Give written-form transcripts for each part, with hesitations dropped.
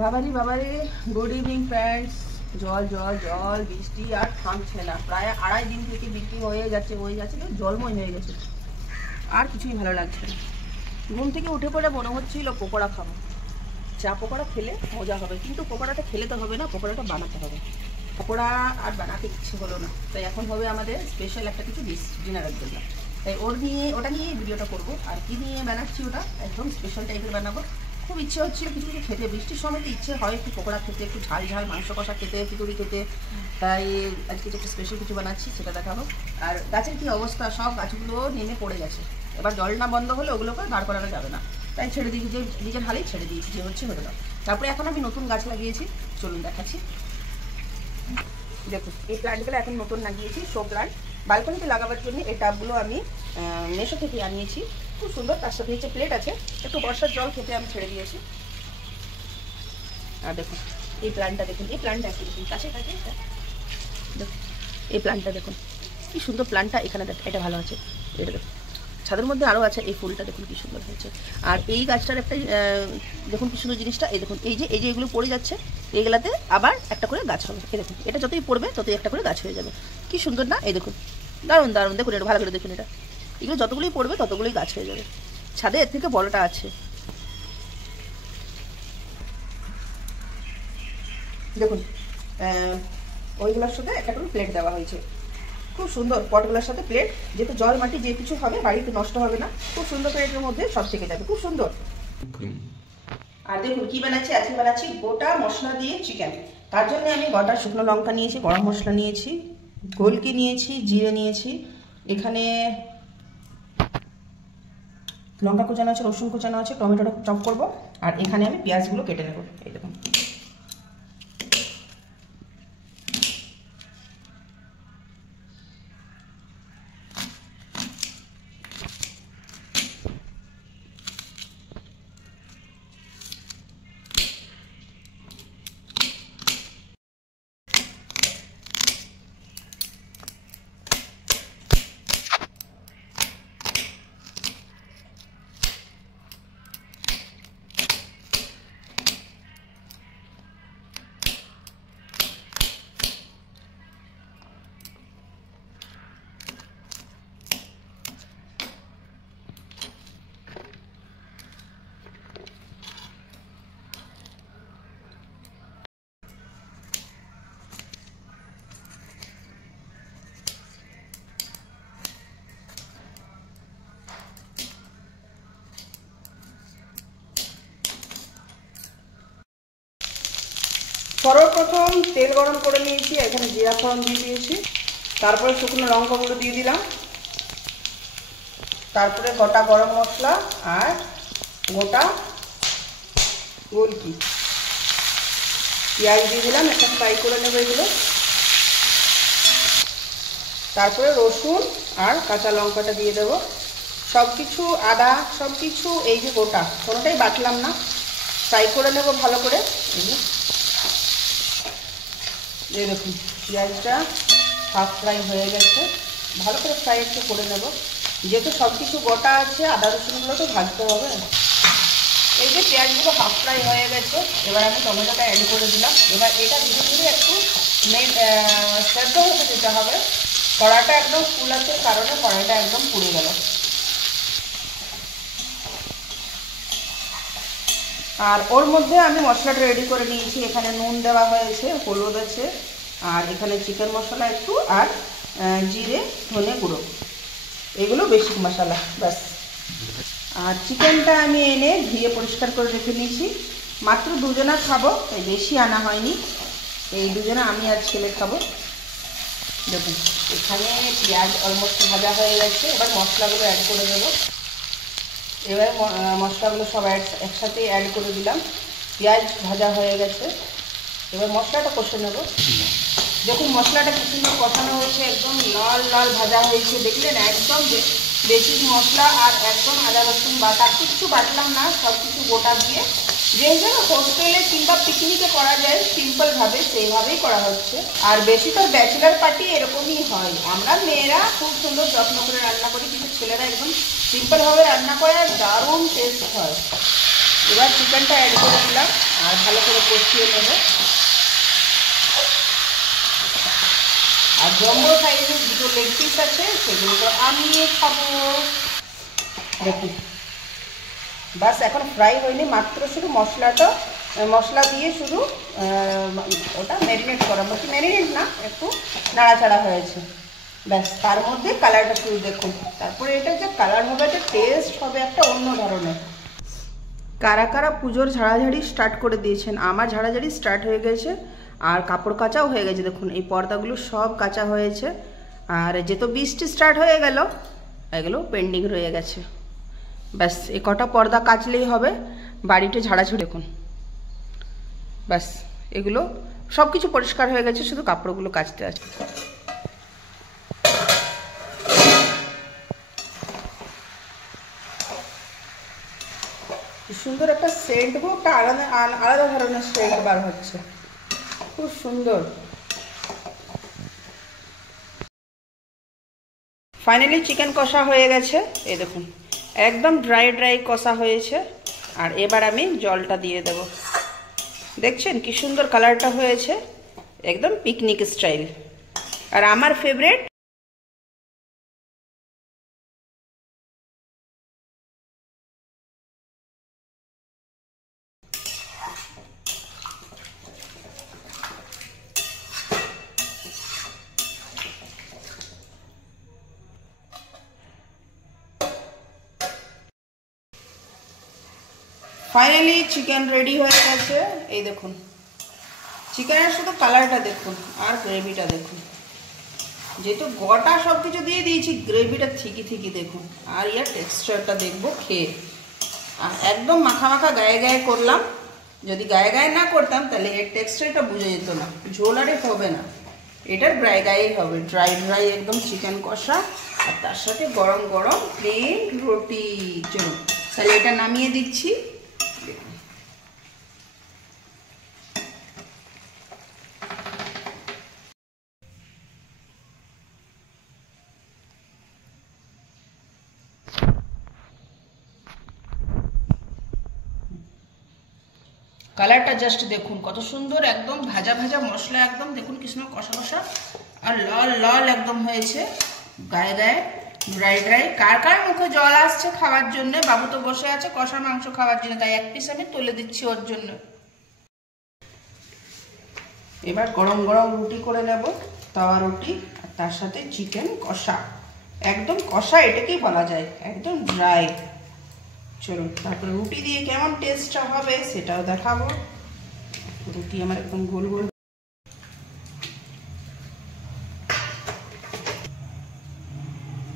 বাবারি বাবারি, good evening friends. জল জল জল, বৃষ্টি আর থামছে না। প্রায় 2.5 দিন থেকে বৃষ্টি হয়ে যাচ্ছে জলময় হয়ে গেছে, আর কিছুই ভালো লাগছে না। ঘুম থেকে উঠে পড়ে মনে হচ্ছিল পকোড়া খাবো, চা পকোড়া খেলে মজা হবে, কিন্তু পকোড়াটা খেলে তো হবে না, পকোড়াটা বানাতে হবে। পকোড়া আর বানাতে ইচ্ছে হলো না, তাই এখন হবে আমাদের স্পেশাল একটা কিছু ডিনারের জন্য। তাই ওটা নিয়ে ভিডিওটা করবো। আর কি নিয়ে বানাচ্ছি ওটা একদম স্পেশাল টাইপের বানাবো। খুব ইচ্ছে হচ্ছিল কিছু কিছু খেতে, বৃষ্টির সময় তো ইচ্ছে হয় একটু পকোড়া খেতে, একটু ঝাল ঝাল মাংস কষা খেতে, খিচুড়ি খেতে। তাই আজকে একটা স্পেশাল কিছু বানাচ্ছি, সেটা দেখাবো। আর গাছের কি অবস্থা, সব গাছগুলো নেমে পড়ে গেছে। এবার জল না বন্ধ হলে ওগুলোকে দাঁড় করানো যাবে না, তাই ছেড়ে দিয়েছি, যে নিজের হালেই ছেড়ে দিয়েছি, যে হচ্ছে হতে দাও। তারপরে এখন আমি নতুন গাছ লাগিয়েছি, চলুন দেখাচ্ছি। দেখুন এই প্ল্যান্টগুলো এখন নতুন লাগিয়েছি, শো প্ল্যান্ট। বালকনিতে লাগাবার জন্য এই টাবগুলো আমি মেশো থেকে আনিয়েছি, খুব সুন্দর। তার সাথে হচ্ছে প্লেট আছে, একটু বর্ষার জল খেতে আমি ছেড়ে দিয়েছি। আর দেখুন এই প্ল্যান্টটা, দেখুন এই প্ল্যান্টটা একটু দেখুন কাছে থাকে, দেখুন এই প্ল্যান্টটা দেখুন কি সুন্দর। প্ল্যান্টটা এখানে দেখ, এটা ভালো আছে, এটা দেখুন ছাদের মধ্যে আরও আছে। এই ফুলটা দেখুন কি সুন্দর হয়েছে। আর এই গাছটার একটা দেখুন কি সুন্দর জিনিসটা, এই দেখুন এই যে এগুলো পড়ে যাচ্ছে, এইগুলাতে আবার একটা করে গাছ হবে। এই দেখুন এটা যতই পড়বে ততই একটা করে গাছ হয়ে যাবে, কি সুন্দর না? এই দেখুন দারুণ দারুণ, দেখুন এটা ভালো করে দেখুন, এটা এগুলো যতগুলোই পড়বে ততগুলোই গাছ হয়ে যাবে। ছাদে এর থেকে বড়টা আছে, দেখুন ওইগুলোর সাথে একটা করে প্লেট দেওয়া হয়েছে, খুব সুন্দর। পটগুলোর সাথে প্লেট, যেহেতু জল মাটি যে কিছু হবে বাড়িতে নষ্ট হবে না, খুব সুন্দর প্লেটের মধ্যে সব থেকে যাবে, খুব সুন্দর। আর দেখুন কি বানাচ্ছি, আজকে বানাচ্ছি গোটা মশলা দিয়ে চিকেন। তার জন্য আমি গোটা শুকনো লঙ্কা নিয়েছি, গরম মশলা নিয়েছি, গোলকি নিয়েছি, জিরে নিয়েছি, এখানে লঙ্কা কুচানো আছে, রসুন কুচানো আছে, টমেটোটা চপ করবো। আর এখানে আমি পেঁয়াজগুলো কেটে নেবো, এই দেখুন। সর্বপ্রথম তেল গরম করে নিয়েছি, এখানে জিরা ফোড়ন দিয়ে দিয়েছি, তারপরে শুকনো লঙ্কাগুলো দিয়ে দিলাম, তারপরে গোটা গরম মশলা আর গোটা গোলকি, পেঁয়াজ দিয়ে দিলাম, একটা ফ্রাই করে নেবো এগুলো। তারপরে রসুন আর কাঁচা লঙ্কাটা দিয়ে দেবো, সব কিছু আদা সব কিছু এই যে গোটা, কোনোটাই বাটলাম না, ফ্রাই করে নেবো ভালো করে। এই দেখুন পেঁয়াজটা হাফ ফ্রাই হয়ে গেছে, ভালো করে ফ্রাই একটু করে নেব, যেহেতু সব কিছু গোটা আছে, আদা রসুনগুলো তো ভাজতে হবে। এই যে পেঁয়াজগুলো হাফ ফ্রাই হয়ে গেছে, এবার আমি টমেটোটা অ্যাড করে দিলাম। এবার এটা ধীরে ধীরে একটু সেদ্ধ হতে দিতে হবে। কড়াটা একদম ফুল আছে, কারণে কড়াইটা একদম পুড়ে গেল। আর ওর মধ্যে আমি মশলাটা রেডি করে নিয়েছি, এখানে নুন দেওয়া হয়েছে, হলুদ আছে, আর এখানে চিকেন মশলা একটু, আর জিরে ধনে গুঁড়ো, এগুলো বেসিক মশলা ব্যাস। আর চিকেনটা আমি এনে ধুয়ে পরিষ্কার করে রেখে নিয়েছি, মাত্র দুজনা খাবো, তাই বেশি আনা হয়নি, এই দুজনা আমি আর ছেলে খাবো। দেখুন এখানে পেঁয়াজ অলমোস্ট ভাজা হয়ে গেছে, এবার মশলাগুলো অ্যাড করে দেবো। এবার মশলাগুলো সব একসাথে অ্যাড করে দিলাম, পেঁয়াজ ভাজা হয়ে গেছে, এবার মশলাটা কষে নেব। দেখুন মশলাটা কি সুন্দর কষানো হয়েছে, একদম লাল লাল ভাজা হয়েছে, দেখলেন? একদম বেসিক মশলা, আর একদম আদা রসুন বাটা কিছু বাটলাম না, সব কিছু গোটা দিয়ে, যেভাবে হোস্টেলে কিংবা পিকনিকে করা যায় সিম্পলভাবে, সেইভাবেই করা হচ্ছে। আর বেশিরভাগ ব্যাচেলার পার্টি এরকমই হয়, আমরা মেয়েরা খুব সুন্দর যত্ন করে রান্না করি, কিন্তু ছেলেরা একদম সিম্পলভাবে রান্না করে, আর দারুণ টেস্ট হয়। এবার চিকেনটা অ্যাড করে দিলাম আর ভালো করে কষিয়ে নেব। আর জম্বো সাইজের দুটো লেগ পিস আছে, সেগুলো তো আমি খাবো। দেখুন বাস এখন ফ্রাই হয়নি, মাত্র শুধু মশলা দিয়ে শুধু ওটা ম্যারিনেট করা, বলছি ম্যারিনেট না, একটু নাড়াচাড়া হয়েছে ব্যাস। তার মধ্যে কালারটা শুধু দেখুন, তারপরে এটা যে কালার হবে, এটা টেস্ট হবে একটা অন্য ধরনের। কারা কারা পুজোর ঝাড়াঝাড়ি স্টার্ট করে দিয়েছেন? আমার ঝাড়াঝাড়ি স্টার্ট হয়ে গেছে আর কাপড় কাচাও হয়ে গেছে। দেখুন এই পর্দাগুলো সব কাচা হয়েছে, আর যেহেতু বৃষ্টি স্টার্ট হয়ে গেল, এগুলো পেন্ডিং রয়ে গেছে। ব্যাস এই কটা পর্দা কাচলেই হবে, বাড়িতে ঝাড়াঝুড়ি। দেখুন ব্যাস এগুলো সব কিছু পরিষ্কার হয়ে গেছে, শুধু কাপড়গুলো কাচতে আছে। সুন্দর একটা সেন্ট গো, একটা আলাদা ধরনের সেন্ট বার হচ্ছে, খুব সুন্দর। ফাইনালি চিকেন কষা হয়ে গেছে, এই দেখুন একদম ড্রাই কষা হয়েছে। আর এবার আমি জলটা দিয়ে দেব। দেখছেন কি সুন্দর কালারটা হয়েছে, একদম পিকনিক স্টাইল। আর আমার ফেভারিট ফাইনালি চিকেন রেডি হয়ে গেছে। এই দেখুন চিকেনের শুধু কালারটা দেখুন আর গ্রেভিটা দেখুন, যেহেতু গোটা সব কিছু দিয়ে দিয়েছি, গ্রেভিটা ঠিকই দেখুন। আর ইয়ার টেক্সচারটা দেখবো খেয়ে, আর একদম মাখা মাখা গায়ে গায়ে করলাম। যদি গায়ে গায়ে না করতাম তাহলে এর টেক্সচারটা বুঝে যেত না, ঝোল আরে হবে না, এটার গায়েই হবে, ড্রাই একদম চিকেন কষা। আর তার সাথে গরম গরম প্লেন রুটি। চলুন তাহলে এটা নামিয়ে দিচ্ছি। কালারটা জাস্ট দেখুন কত সুন্দর, একদম ভাজা ভাজা মশলা, একদম দেখুন কি সুন্দর কষা কষা আর লাল লাল একদম হয়েছে, গায়ে গায়ে ড্রাই। কার কার মুখে জল আসছে খাওয়ার জন্য? বাবু তো বসে আছে কষা মাংস খাওয়ার জন্য, তাই এক পিস আমি তুলে দিচ্ছি ওর জন্য। এবার গরম গরম রুটি করে নেব, তাওয়া রুটি, আর তার সাথে চিকেন কষা, একদম কষা এটাকেই বলা যায়, একদম ড্রাই। চলুন তারপরে রুটি দিয়ে কেমন টেস্টটা হবে সেটাও দেখাবো। রুটি আমার একদম গোল গোল।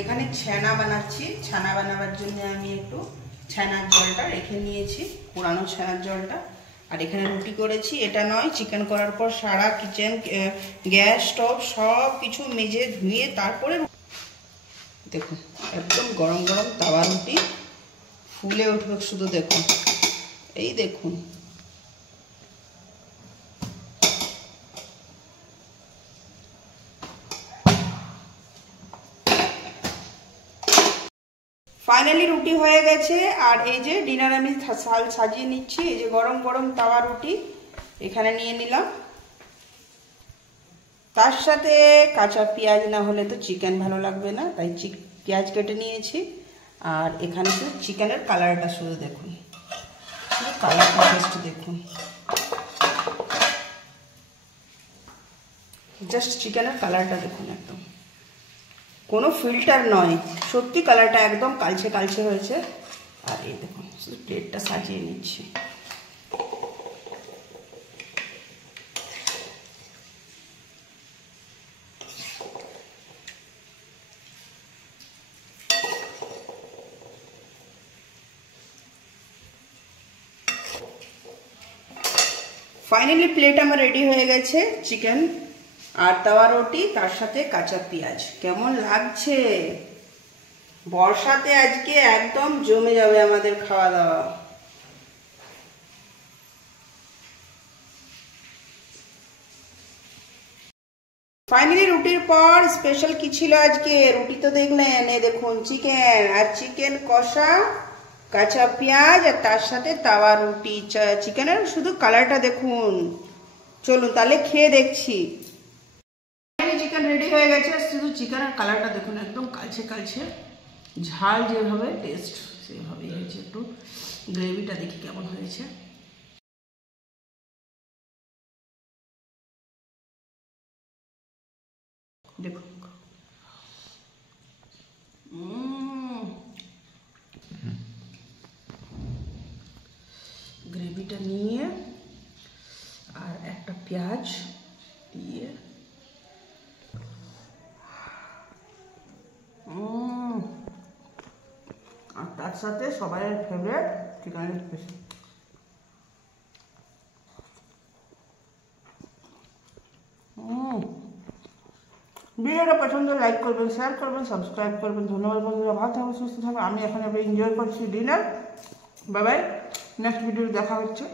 এখানে ছানা বানাচ্ছি, ছানা বানাবার জন্য আমি একটু ছানার জলটা রেখে নিয়েছি, পুরানো ছানার জলটা। আর এখানে রুটি করেছি, এটা নয়, চিকেন করার পর সারা কিচেন, গ্যাস স্টোভ সব কিছু মেজে ধুয়ে তারপরে দেখুন একদম গরম গরম তাওয়া রুটি ফুলে উঠবে শুধু দেখুন, এই দেখুন। ফাইনালি রুটি হয়ে গেছে। আর এই যে ডিনার আমি সাজিয়ে নিচ্ছি, এই যে গরম গরম তাওয়া রুটি এখানে নিয়ে নিলাম, তার সাথে কাঁচা পেঁয়াজ না হলে তো চিকেন ভালো লাগবে না, তাই পেঁয়াজ কেটে নিয়েছি। আর এখানে শুধু চিকেনের কালারটা শুধু দেখুন, শুধু কালারটা জাস্ট দেখুন, জাস্ট চিকেনের কালারটা দেখুন, একদম কোনো ফিল্টার নয়, সত্যি কালারটা একদম কালচে কালচে হয়েছে। আর এই দেখুন শুধু প্লেটটা সাজিয়ে নিচ্ছি। ফাইনালি প্লেট আমার রেডি হয়ে গেছে, চিকেন আর তাওয়া রুটি, তার সাথে কাঁচা পেঁয়াজ। কেমন লাগছে? বর্ষাতে আজকে একদম জমে যাবে আমাদের খাওয়া দাওয়া। ফাইনালি রুটির পর স্পেশাল কি ছিল আজকে? রুটি তো দেখলেন, এই দেখুন চিকেন আর চিকেন কষা কাঁচা পেঁয়াজ আর তার সাথে তাওয়া রুটি। চিকেনের শুধু কালারটা দেখুন। চলুন তাহলে খেয়ে দেখছি। চিকেন রেডি হয়ে গেছে, শুধু চিকেনের কালারটা দেখুন, একদম কালচে কালচে, ঝাল যেভাবে টেস্ট সেভাবেই হয়েছে। একটু গ্রেভিটা দেখি কেমন হয়েছে। দেখুন গ্রেভিটা নিয়ে আর একটা পেঁয়াজ দিয়ে আর তার সাথে সবাই ফেভারিট চিকেন লেগ পিস। ভিডিওটা পছন্দ লাইক করবেন, শেয়ার করবেন, সাবস্ক্রাইব করবেন। ধন্যবাদ বন্ধুরা, ভালো থাকবেন, সুস্থ থাকবেন। আমি এখন এবার এনজয় করছি dinner. Bye bye, next video দেখা হচ্ছে।